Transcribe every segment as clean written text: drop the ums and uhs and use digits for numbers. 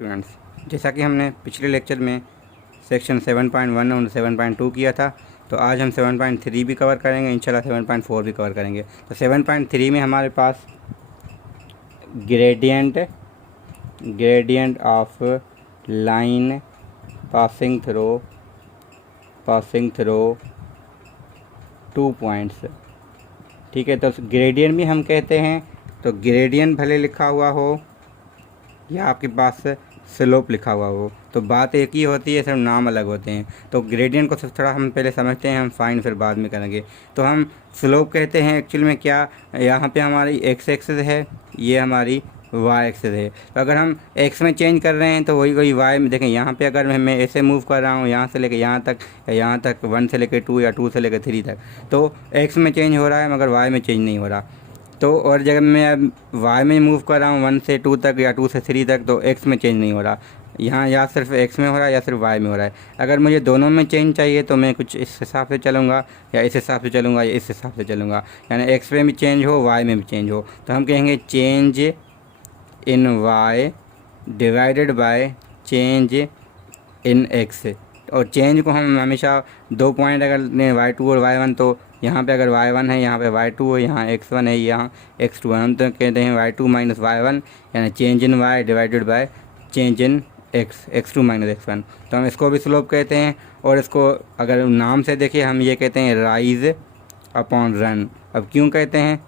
Students, जैसा कि हमने पिछले लेक्चर में सेक्शन 7.1 और 7.2 किया था, तो आज हम 7.3 भी कवर करेंगे, इंशाल्लाह 7.4 भी कवर करेंगे। तो 7.3 में हमारे पास gradient of line passing through 2 points, ठीक है। तो ग्रेडियंट भी हम कहते हैं, तो ग्रेडियंट भले लिखा हुआ हो या आपके पास स्लोप लिखा हुआ हो, तो बात एक ही होती है, सिर्फ नाम अलग होते हैं। तो ग्रेडियंट को थोड़ा हम पहले समझते हैं, हम फाइन फिर बाद में करेंगे। तो हम स्लोप कहते हैं एक्चुअल में क्या, यहाँ पे हमारी एक्स एक्सिस है, ये हमारी वाई एक्सिस है। तो अगर हम एक्स में चेंज कर रहे हैं तो वही वाई में देखें, यहाँ पे अगर मैं ऐसे मूव कर रहा हूँ यहाँ से लेकर यहाँ तक, या यहाँ तक 1 से लेकर 2 या 2 से लेकर 3 तक, तो एक्स में चेंज हो रहा है मगर वाई में चेंज नहीं हो रहा। तो और जब मैं अब वाई में मूव कर रहा हूँ 1 से 2 तक या 2 से 3 तक, तो एक्स में चेंज नहीं हो रहा। यहाँ या सिर्फ एक्स में हो रहा है या सिर्फ वाई में हो रहा है। अगर मुझे दोनों में चेंज चाहिए तो मैं कुछ इस हिसाब से चलूँगा या इस हिसाब से चलूँगा या इस हिसाब से चलूँगा, यानी एक्स में भी चेंज हो वाई में भी चेंज हो। तो हम कहेंगे change in Y divided by change in X. और चेंज को हम हमेशा 2 पॉइंट अगर लें y2 और y1, तो यहाँ पे अगर y1 है यहाँ पे y2 है, यहाँ x1 है यहाँ x2 है, हम तो कहते हैं y2 माइनस y1, यानी change in y divided by change in x2 minus x1। तो हम इसको भी स्लोप कहते हैं। और इसको अगर नाम से देखिए, हम ये कहते हैं राइज अपॉन रन। अब क्यों कहते हैं,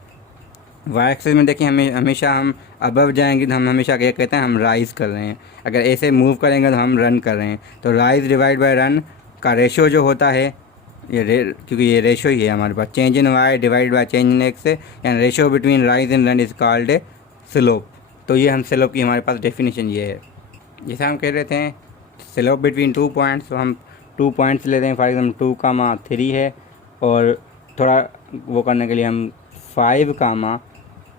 वाई एक्सिस में देखिए हमेशा हम अबव जाएंगे तो हम हमेशा ये कहते हैं हम राइज़ कर रहे हैं, अगर ऐसे मूव करेंगे तो हम रन कर रहे हैं। तो राइज़ डिवाइड बाय रन का रेशो जो होता है, क्योंकि ये रेशो ही है हमारे पास, change in Y divide by change in X, यानी ratio between rise and run is called slope. तो ये हम स्लोप की हमारे पास डेफिनेशन ये है। जैसे हम कह रहे थे स्लोप बिटवीन 2 पॉइंट्स, तो हम 2 पॉइंट्स लेते हैं, फॉर एग्जाम्पल 2, 3 है, और थोड़ा वो करने के लिए हम 5,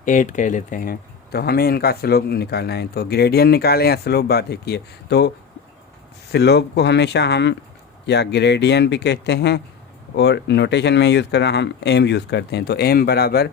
8 कह लेते हैं। तो हमें इनका स्लोप निकालना है, तो ग्रेडियंट निकालें या स्लोप, बात एक ही है। तो स्लोप को हमेशा हम या ग्रेडियंट भी कहते हैं, और नोटेशन में यूज़ कर रहा हम एम यूज़ करते हैं। तो एम बराबर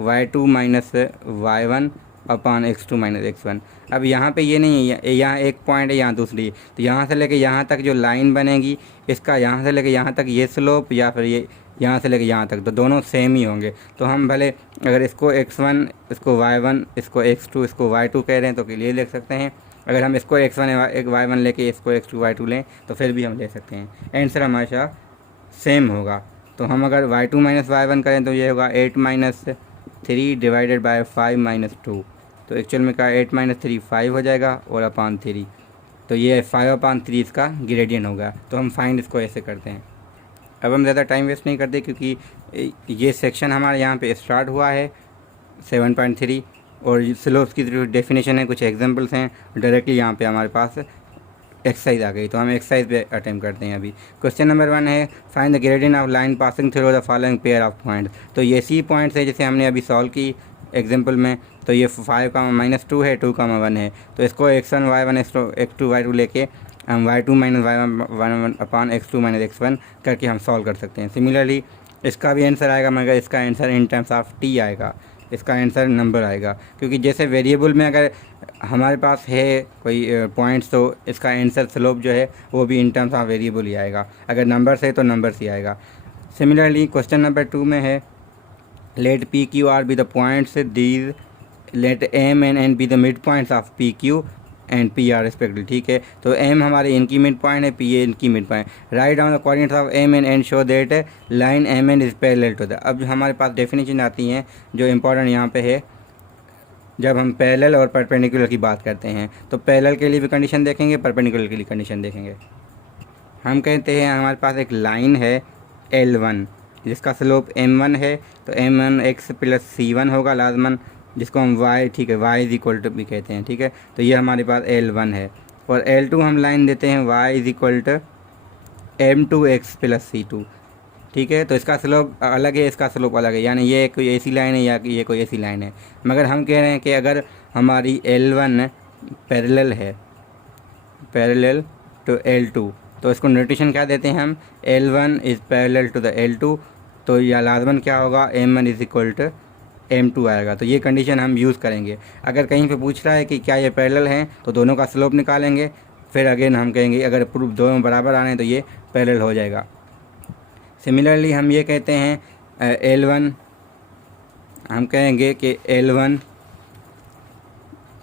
y2 minus y1 upon x2 minus x1। अब यहाँ पे ये नहीं है, यहाँ एक पॉइंट है, यहाँ दूसरी, तो यहाँ से लेके यहाँ तक जो लाइन बनेगी, इसका यहाँ से लेके यहाँ तक ये स्लोप, या फिर ये यहाँ से लेके यहाँ तक, तो दोनों सेम ही होंगे। तो हम भले अगर इसको x1, इसको y1, इसको x2, इसको y2 कह रहे हैं तो लिए लिख सकते हैं। अगर हम इसको x1 y1 लेके इसको x2 y2 लें तो फिर भी हम ले सकते हैं, आंसर हमेशा सेम होगा। तो हम अगर y2 माइनस y1 करें तो ये होगा 8 माइनस 3 डिवाइडेड बाय 5 माइनस 2। तो एक्चुअल में का 8 माइनस 3 5 हो जाएगा और अपॉन 3, तो ये 5 अपॉन 3 इसका ग्रेडियंट होगा। तो हम फाइंड इसको ऐसे करते हैं। अब हम ज़्यादा टाइम वेस्ट नहीं करते, क्योंकि ये सेक्शन हमारे यहाँ पे स्टार्ट हुआ है 7.3, और स्लोप्स की जो डेफिनेशन है, कुछ एग्जांपल्स हैं, डायरेक्टली यहाँ पे हमारे पास एक्सरसाइज आ गई। तो हम एक्सरसाइज पे अटेम्प्ट करते हैं। अभी क्वेश्चन नंबर 1 है, find the gradient of line passing through the following pair of points. तो ये सी पॉइंट्स है जैसे हमने अभी सॉल्व की एग्जाम्पल में। तो ये 5, -2 है, 2, 1 है, तो इसको x1 y1 x2 y2 लेके हम y2 minus y1 upon x2 minus x1 करके हम सॉल्व कर सकते हैं। सिमिलरली इसका भी आंसर आएगा, मगर इसका answer in terms of t आएगा, इसका आंसर नंबर आएगा, क्योंकि जैसे वेरिएबल में अगर हमारे पास है कोई पॉइंट्स, तो इसका आंसर स्लोप जो है वो भी इन टर्म्स ऑफ वेरिएबल ही आएगा, अगर नंबर्स है तो नंबर्स ही आएगा। सिमिलरली क्वेश्चन नंबर 2 में है, let P Q R be the points these, let M and N be the mid points of P Q and P R respectively, ठीक है। तो एम हमारे इनकी मिड पॉइंट है, पी ए इनकी mid point. Write down the coordinates of M and N show that line M N is parallel to the. अब हमारे पास definition आती हैं जो इंपॉर्टेंट यहाँ पे है, जब हम पैरेलल और परपेंडिकुलर की बात करते हैं। तो पैरेलल के लिए भी कंडीशन देखेंगे, परपेंडिकुलर के लिए कंडीशन देखेंगे। हम कहते हैं हमारे पास एक लाइन है L1 जिसका स्लोप m1 है, तो m1 x प्लस c1 होगा लाजमन, जिसको हम y, ठीक है, y इज इक्वल टू भी कहते हैं, ठीक है। तो ये हमारे पास L1 है, और L2 हम लाइन देते हैं y is equal to m2x plus c2, ठीक है। तो इसका स्लोप अलग है, इसका स्लोप अलग है, यानी ये कोई ऐसी लाइन है या ये कोई ऐसी लाइन है। मगर हम कह रहे हैं कि अगर हमारी L1 पैरेलल है, पैरेलल टू L2, तो इसको नोटेशन क्या देते हैं हम, L1 is parallel to the L2। तो या लाजमन क्या होगा, m1 is equal to m2 आएगा। तो ये कंडीशन हम यूज़ करेंगे। अगर कहीं पे पूछ रहा है कि क्या ये पैरेलल हैं तो दोनों का स्लोप निकालेंगे, फिर अगेन हम कहेंगे अगर प्रूफ दोनों बराबर आ रहे हैं तो ये पैरेलल हो जाएगा। सिमिलरली हम ये कहते हैं L1, हम कहेंगे कि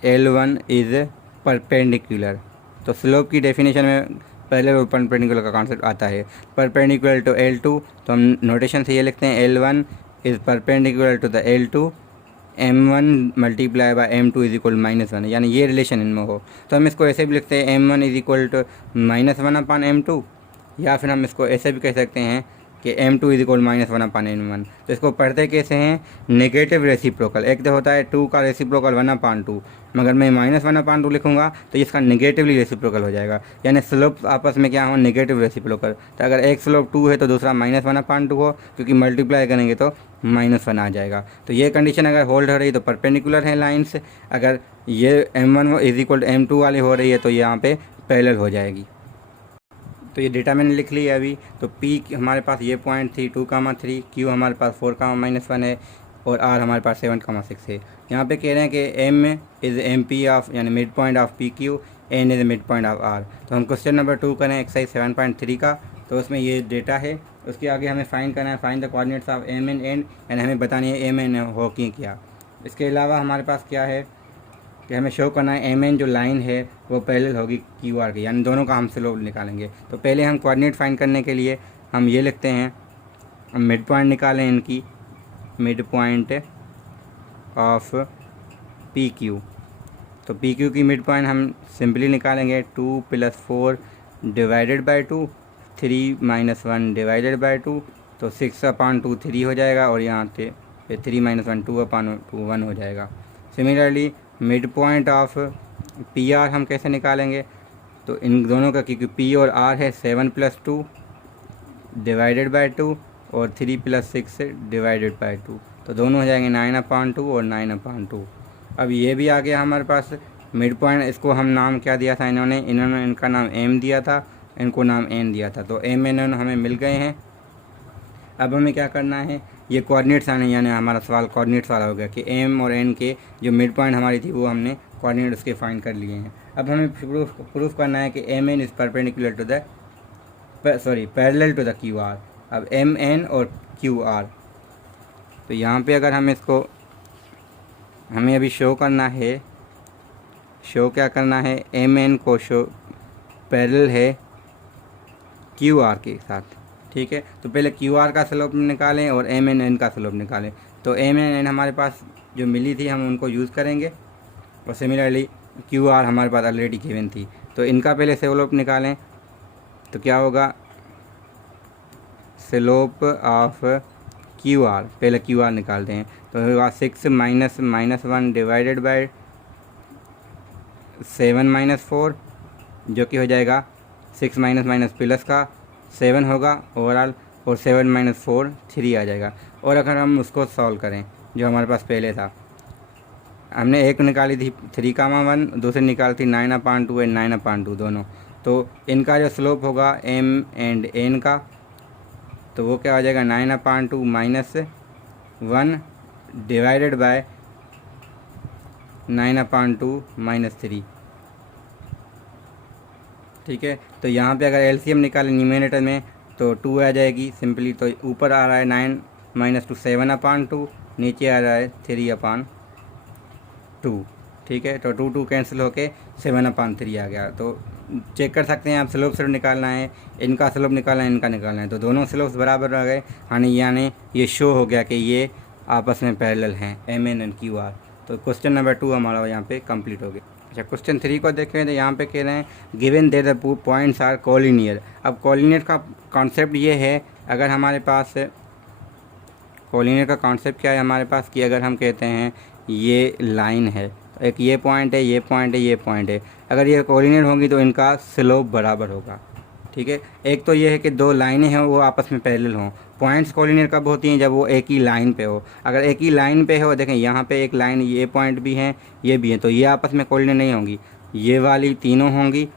L1 इज़ परपेंडिकुलर। तो स्लोप की डेफिनेशन में पैरेलल और परपेंडिकुलर का कॉन्सेप्ट आता है। परपेंडिकुलर टू L2, तो हम नोटेशन से ये लिखते हैं L1 is perpendicular to the L2, M1 multiply by M2 is equal -1, यानी ये रिलेशन इनमें हो। तो हम इसको ऐसे भी लिखते हैं M1 is equal to -1/M2, या फिर हम इसको ऐसे भी कह सकते हैं कि M2 इज इक्वल -1/M1। तो इसको पढ़ते कैसे हैं, नेगेटिव रेसिप्रोकल। एक तो होता है 2 का रेसिप्रोकल 1/2, मगर मैं -1/2 लिखूंगा तो इसका नेगेटिवली रेसिप्रोकल हो जाएगा, यानी स्लोप आपस में क्या हो, नेगेटिव रेसिप्रोकल। तो अगर एक स्लोप 2 है तो दूसरा -1/2 हो, क्योंकि मल्टीप्लाई करेंगे तो -1 आ जाएगा। तो ये कंडीशन अगर होल्ड हो रही तो परपेंडिकुलर है लाइन्स। अगर ये M1 इज इक्वल M2 वाली हो रही है तो यहाँ पे पैरेलल हो जाएगी। तो ये डेटा मैंने लिख लिया अभी। तो P हमारे पास ये पॉइंट थी 2,3, Q हमारे पास 4,-1 है, और R हमारे पास 7,6 है। यहाँ पे कह रहे हैं कि M इज़ MP ऑफ, यानी mid point of PQ, N is mid point of R। तो हम क्वेश्चन नंबर 2 करें एक्सरसाइज 7.3 का। तो उसमें ये डेटा है, उसके आगे हमें फाइंड करना है, find the coordinates of M and N, यानी हमें बतानी है M एंड हो कि क्या। इसके अलावा हमारे पास क्या है कि हमें शो करना है M N जो लाइन है वो पैरेलल होगी QR की, यानी दोनों का हम स्लोप निकालेंगे। तो पहले हम कोऑर्डिनेट फाइंड करने के लिए हम ये लिखते हैं, मिड पॉइंट निकालें इनकी, मिड पॉइंट ऑफ PQ। तो PQ की मिड पॉइंट हम सिंपली निकालेंगे 2 + 4 डिवाइडेड बाई 2, 3 - 1 डिवाइडेड बाई 2, तो 6/2 3 हो जाएगा, और यहाँ से 3 - 1 2/2 1 हो जाएगा। Similarly mid point of PR हम कैसे निकालेंगे, तो इन दोनों का, क्योंकि P और R है, 7 + 2 डिवाइडेड बाई 2 और 3 + 6 डिवाइडेड बाई 2, तो दोनों हो जाएंगे 9/2 और 9/2। अब ये भी आ गया हमारे पास मिड पॉइंट। इसको हम नाम क्या दिया था, इन्होंने इनका नाम M दिया था, इनको नाम N दिया था। तो M N हमें मिल गए हैं। अब हमें क्या करना है, ये कोऑर्डिनेट्स आने, यानी हमारा सवाल कोऑर्डिनेट्स वाला हो गया कि M और N के जो मिड पॉइंट हमारी थी वो हमने कोऑर्डिनेट उसके फाइंड कर लिए हैं। अब हमें प्रूफ करना है कि M N is perpendicular to the parallel to the QR। अब M N और QR, तो यहाँ पे अगर हम इसको, हमें अभी शो करना है, क्या करना है, M N को शो पैरेलल है QR के साथ, ठीक है। तो पहले QR का स्लोप निकालें और M N का स्लोप निकालें। तो M N हमारे पास जो मिली थी हम उनको यूज़ करेंगे, और सिमिलरली QR हमारे पास ऑलरेडी गिवन थी। तो इनका पहले स्लोप निकालें, तो क्या होगा, स्लोप ऑफ QR, पहले QR निकालते हैं। तो होगा 6 - -1 डिवाइडेड बाय 7 - 4, जो कि हो जाएगा 6 - प्लस का 7 होगा ओवरऑल, और 7 - 4 3 आ जाएगा। और अगर हम उसको सॉल्व करें, जो हमारे पास पहले था, हमने एक निकाली थी 3,1, दूसरी निकाली थी 9/2 और 9/2 दोनों। तो इनका जो स्लोप होगा M एंड N का, तो वो क्या हो जाएगा, 9/2 - 1 डिवाइडेड बाय 9/2 - 3, ठीक है। तो यहाँ पे अगर LCM निकालें न्यूमरेटर में तो 2 आ जाएगी सिंपली। तो ऊपर आ रहा है 9 - 2 7/2, नीचे आ रहा है 3/2, ठीक है। तो 2 कैंसिल होके 7/3 आ गया। तो चेक कर सकते हैं आप, स्लोप सिर्फ निकालना है, इनका स्लोप निकालना है, इनका निकालना है, तो दोनों स्लोप्स बराबर आ गए, यानी ये शो हो गया कि ये आपस में पैरेलल हैं, M N and QR। तो क्वेश्चन नंबर 2 हमारा यहाँ पे कंप्लीट हो गया। अच्छा, क्वेश्चन 3 को देखें तो यहाँ पे कह रहे हैं given there the points are collinear. अब कोलिनियर का कॉन्सेप्ट ये है, अगर हमारे पास कोलिनियर का कॉन्सेप्ट क्या है हमारे पास, कि अगर हम कहते हैं ये लाइन है, तो एक ये पॉइंट है, ये पॉइंट है, ये पॉइंट है, अगर ये कोलिनियर होंगी तो इनका स्लोप बराबर होगा, ठीक है। एक तो ये है कि दो लाइनें हैं वो आपस में पैरेलल हों। पॉइंट्स कोलिनियर कब होती हैं, जब वो एक ही लाइन पे हो। अगर एक ही लाइन पे हो, देखें यहाँ पे एक लाइन, ये पॉइंट भी हैं, ये भी हैं, तो ये आपस में कोलिनियर नहीं होंगी, ये वाली तीनों होंगी,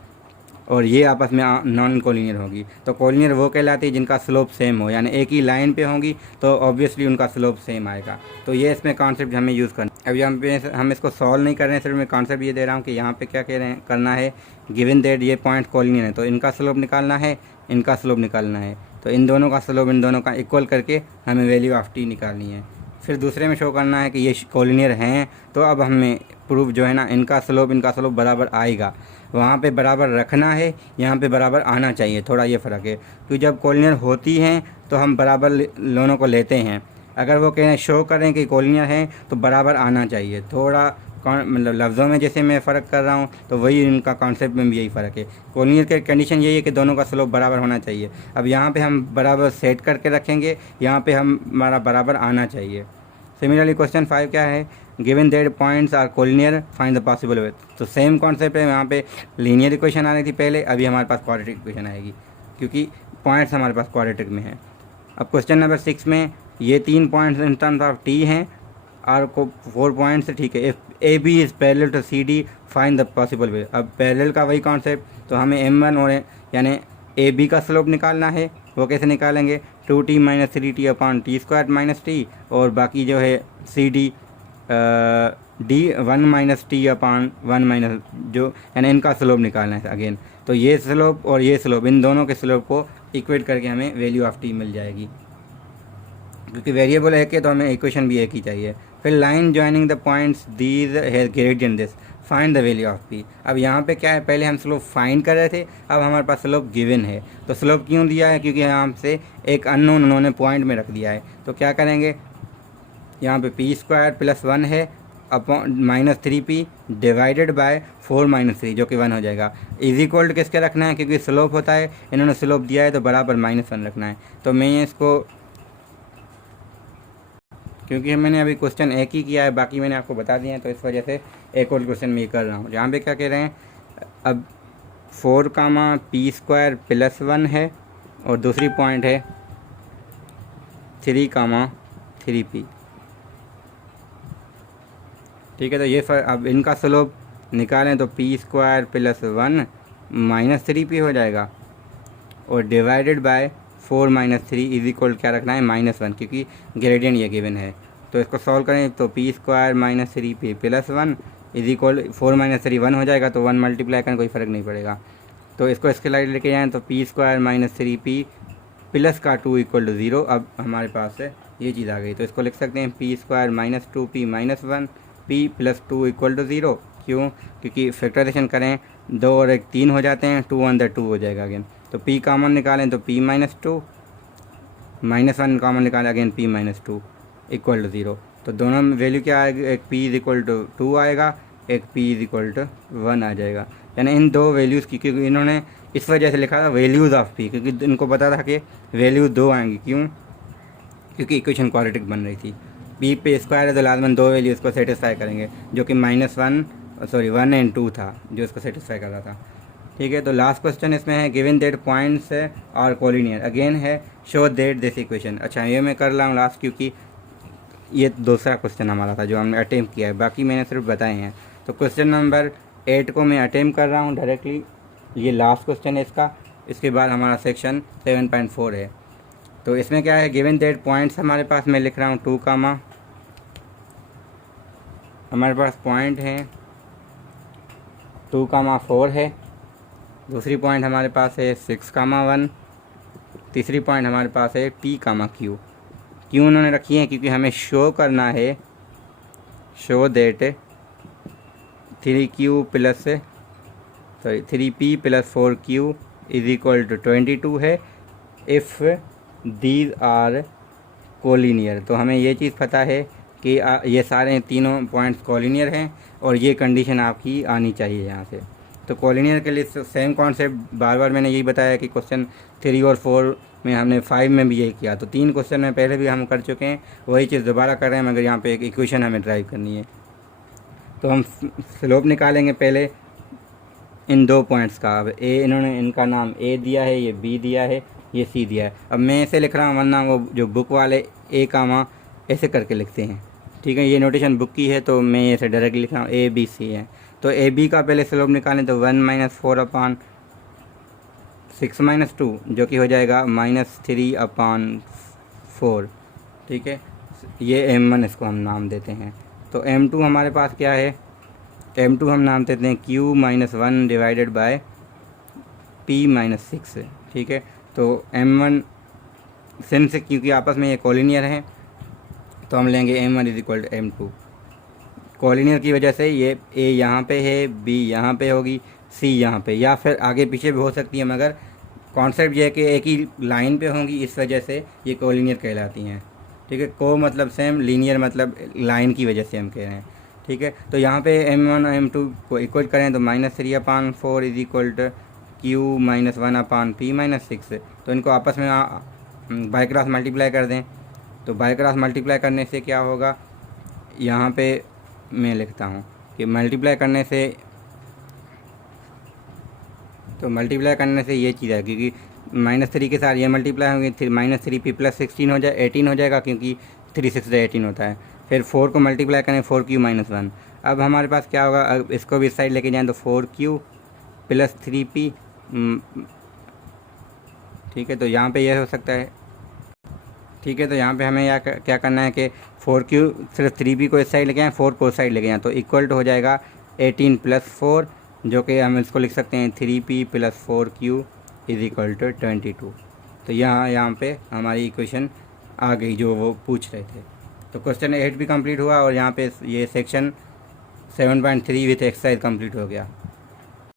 और ये आपस में नॉन कोलिनियर होगी। तो कोलिनियर वो कहलाती है जिनका स्लोप सेम हो, यानी एक ही लाइन पे होंगी तो ऑब्वियसली उनका स्लोप सेम आएगा। तो ये इसमें कॉन्सेप्ट हमें यूज़ करना। अब यहाँ पे हम इसको सॉल्व नहीं कर रहे हैं, सिर्फ मैं कॉन्सेप्ट ये दे रहा हूँ कि यहाँ पे क्या कह रहे हैं करना है। गिवन दैट ये पॉइंट कोलिनियर है तो इनका स्लोप निकालना है, इनका स्लोप निकालना है। तो इन दोनों का स्लोप इन दोनों का इक्वल करके हमें वैल्यू ऑफ टी निकालनी है। फिर दूसरे में शो करना है कि ये कोलिनियर हैं, तो अब हमें प्रूफ जो है ना इनका स्लोप बराबर आएगा। वहाँ पे बराबर रखना है, यहाँ पे बराबर आना चाहिए, थोड़ा ये फ़र्क है। क्योंकि जब कोलिनियर होती हैं तो हम बराबर दोनों को लेते हैं। अगर वो कहें शो करें कि कोलिनियर हैं तो बराबर आना चाहिए। थोड़ा मतलब लफ्ज़ों में जैसे मैं फ़र्क कर रहा हूँ तो वही इनका कॉन्सेप्ट में भी यही फ़र्क है। कोलिनियर की कंडीशन यही है कि दोनों का स्लोप बराबर होना चाहिए। अब यहाँ पे हम बराबर सेट करके रखेंगे, यहाँ पे हमारा बराबर आना चाहिए। सिमिलरली क्वेश्चन 5 क्या है, given that points are collinear find the possible way. तो सेम कॉन्सेप्ट है, यहाँ पे लीनियर इक्वेशन आ रही थी पहले, अभी हमारे पास क्वाड्रेटिक इक्वेशन आएगी क्योंकि पॉइंट्स हमारे पास क्वाड्रेटिक में है। अब क्वेश्चन नंबर 6 में ये 3 points in terms of T हैं और को 4 पॉइंट्स, ठीक है। If A B is parallel to C D find the possible way. अब पैरेलल का वही कॉन्सेप्ट, तो हमें M1 और यानी ए बी का स्लोप निकालना है। वो कैसे निकालेंगे, 2t - 3t upon t² - t, और बाकी जो है C D D 1 - t upon 1 जो यानी इनका स्लोप निकालना है अगेन। तो ये स्लोप और ये स्लोप, इन दोनों के स्लोप को इक्वेट करके हमें वैल्यू ऑफ टी मिल जाएगी। क्योंकि वेरिएबल एक है तो हमें इक्वेशन भी एक ही चाहिए। फिर line joining the points these has gradient this find the value of P. अब यहाँ पे क्या है, पहले हम स्लोप फाइंड कर रहे थे, अब हमारे पास स्लोप गिवन है। तो स्लोप क्यों दिया है, क्योंकि यहाँ से एक अननोन उन्होंने पॉइंट में रख दिया है। तो क्या करेंगे, यहाँ पे p² + 1 है अपॉन -3p डिवाइडेड बाय 4 - 3 जो कि 1 हो जाएगा। इज इक्वल टू किसके रखना है, क्योंकि स्लोप होता है, इन्होंने स्लोप दिया है तो बराबर -1 रखना है। तो मैं इसको, क्योंकि मैंने अभी क्वेश्चन एक ही किया है, बाकी मैंने आपको बता दिया है, तो इस वजह से एक और क्वेश्चन मैं ये कर रहा हूँ जहाँ पे क्या कह रहे हैं। अब 4, p² + 1 है और दूसरी पॉइंट है 3, 3p, ठीक है। तो ये अब इनका स्लोप निकालें तो p² + 1 - 3p हो जाएगा और डिवाइडेड बाय 4 - 3 इज इक्वल क्या रखना है, -1, क्योंकि ग्रेडियंट ये गिवन है। तो इसको सॉल्व करें तो p² - 3p + 1 इज इक्वल 4 - 3 1 हो जाएगा, तो 1 मल्टीप्लाई करें कोई फ़र्क नहीं पड़ेगा। तो इसको इसके लाइट लेके जाएँ तो p² - 3p प्लस का 2 = 0। अब हमारे पास ये चीज़ आ गई, तो इसको लिख सकते हैं p² - 2p - 1 p + 2 = 0। क्यों, क्योंकि फैक्टराइजेशन करें 2 और 1 3 हो जाते हैं, 2 अंदर 2 हो जाएगा अगेन। तो p कॉमन निकालें तो p - 2 -1 कॉमन निकालें अगेन p - 2 = 0। तो दोनों में वैल्यू क्या आएगी, एक p = 2 आएगा, एक p = 1 आ जाएगा। यानी इन दो वैल्यूज़ की, क्योंकि इन्होंने इस वजह से लिखा था वैल्यूज़ ऑफ p, क्योंकि इनको पता था कि वैल्यू 2 आएंगी। क्यों, क्योंकि इक्वेशन क्वाड्रेटिक बन रही थी। p पे स्क्वायर है तो लाजमन 2 वैल्यूज़ को सेटिस्फाई करेंगे, जो कि -1 एंड 2 था जो इसको सेटिस्फाई कर रहा था, ठीक है। तो लास्ट क्वेश्चन इसमें है, गिवन दैट पॉइंट्स और कोलिनियर अगेन है, शो दैट दिस इक्वेशन। अच्छा, ये मैं कर रहा हूँ लास्ट, क्योंकि ये दूसरा क्वेश्चन हमारा था जो हमने अटेम्प्ट किया है, बाकी मैंने सिर्फ बताए हैं। तो क्वेश्चन नंबर 8 को मैं अटेम्प्ट कर रहा हूँ डायरेक्टली, ये लास्ट क्वेश्चन है इसका। इसके बाद हमारा सेक्शन 7.4 है। तो इसमें क्या है, गिवन दैट पॉइंट्स हमारे पास, मैं लिख रहा हूँ 2, हमारे पास पॉइंट है 2, 4 है। दूसरी पॉइंट हमारे पास है 6, 1। तीसरी पॉइंट हमारे पास है p, q। क्यों उन्होंने रखी है, क्योंकि हमें शो करना है, शो दैट 3p + 4q = 22 है इफ़ दीज आर कोलिनियर। तो हमें ये चीज़ पता है कि ये सारे तीनों पॉइंट्स कोलिनियर हैं और ये कंडीशन आपकी आनी चाहिए यहाँ से। तो कोलिनियर के लिए सेम कॉन्सेप्ट बार बार मैंने यही बताया कि क्वेश्चन 3 और 4 में, हमने 5 में भी यही किया। तो 3 क्वेश्चन में पहले भी हम कर चुके हैं, वही चीज़ दोबारा कर रहे हैं, मगर यहाँ पे एक इक्वेशन हमें ड्राइव करनी है। तो हम स्लोप निकालेंगे पहले इन 2 पॉइंट्स का। अब ए, इन्होंने इनका नाम a दिया है, ये b दिया है, ये c दिया है। अब मैं ऐसे लिख रहा हूँ, वरना वो जो बुक वाले a, ऐसे करके लिखते हैं, ठीक है। ये नोटेशन बुक की है तो मैं ऐसे डायरेक्टली लिख रहा हूँ a b c है। तो a b का पहले स्लोप निकालें तो 1 - 4 अपॉन 6 - 2 जो कि हो जाएगा -3/4। ठीक है, ये m1 इसको हम नाम देते हैं। तो m2 हमारे पास क्या है, m2 हम नाम देते हैं q - 1 डिवाइडेड बाय p - 6। ठीक है, तो m1 सिंस क्योंकि आपस में ये कोलिनियर हैं तो हम लेंगे m1 = m2। कोलिनियर की वजह से ये a यहाँ पे है, b यहाँ पे होगी, c यहाँ पे, या फिर आगे पीछे भी हो सकती है, मगर कॉन्सेप्ट ये है कि एक ही लाइन पे होंगी, इस वजह से ये कोलिनियर कहलाती हैं। ठीक है, को मतलब सेम, लीनियर मतलब लाइन की वजह से हम कह रहे हैं। ठीक है, तो यहाँ पे m1 और m2 को इक्वल करें तो -3/4 = q - 1/p - 6। तो इनको आपस में बाय क्रॉस मल्टीप्लाई कर दें। तो बाय क्रॉस मल्टीप्लाई करने से क्या होगा, यहाँ पे मैं लिखता हूँ कि मल्टीप्लाई करने से ये चीज़ है, क्योंकि -3 के साथ ये मल्टीप्लाई होंगे, -3p + 16 हो जाए 18 हो जाएगा, क्योंकि 3 6 18 होता है। फिर 4 को मल्टीप्लाई करें 4q - 1। अब हमारे पास क्या होगा, अब इसको भी इस साइड लेके जाएँ तो 4q + 3p। ठीक है, तो यहाँ पे ये हो सकता है। ठीक है, तो यहाँ पे हमें क्या करना है कि 4q सिर्फ 3p को इस साइड लेके आएँ, 4 को उस साइड लेके जाएँ, तो इक्वल हो जाएगा 18 + 4, जो कि हम इसको लिख सकते हैं 3p + 4q = 22। तो यहाँ पे हमारी इक्वेशन आ गई जो वो पूछ रहे थे। तो क्वेश्चन 8 भी कंप्लीट हुआ और यहाँ पे ये सेक्शन 7.3 विथ एक्सरसाइज कंप्लीट हो गया।